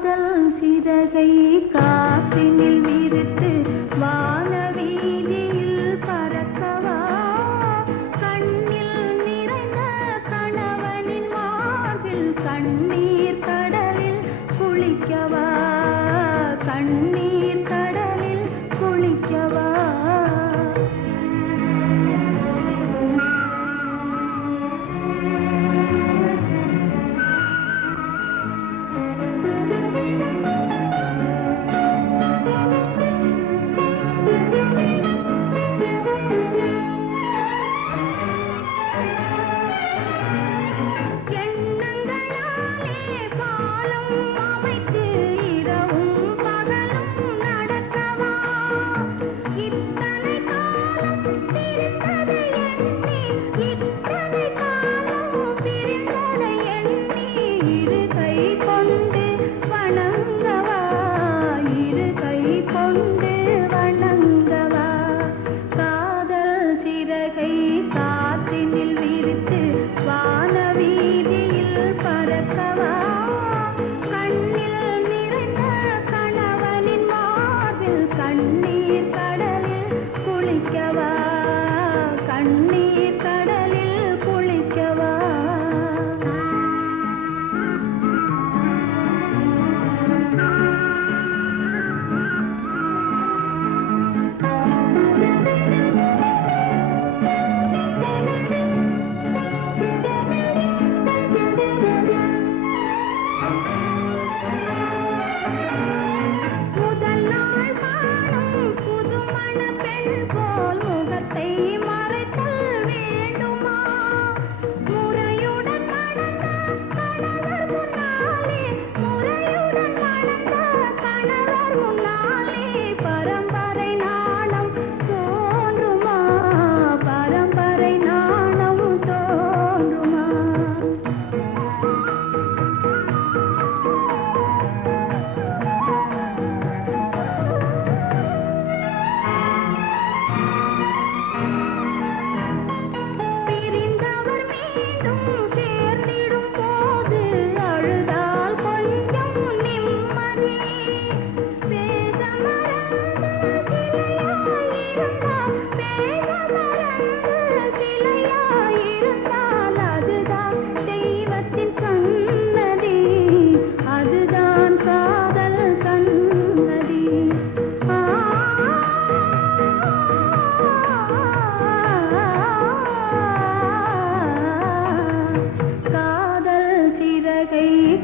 காதல் சிறகை காற்றினில் விரித்து வானவீதியில் பறக்கவா கண்ணில் நிறைந்த கணவனின் மார்பில் கண்ணீர் கடலில் குளிக்கவா கண்ணீர் கடலில் குளிக்கவா காற்றினில் விரித்து வானவீதியில் பறக்கவா கண்ணில் நிறைந்த கணவனின் மார்பில் கண்ணீர் கடலில் குளிக்கவா கண்ணீர் கடலில் குளிக்கவா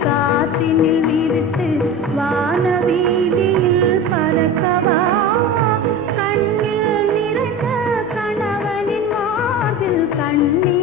காற்றினில் விரித்து வானவீதியில் பறக்கவா கண்ணில் நிறைந்த கணவனின் மார்பில் கண்ணீர்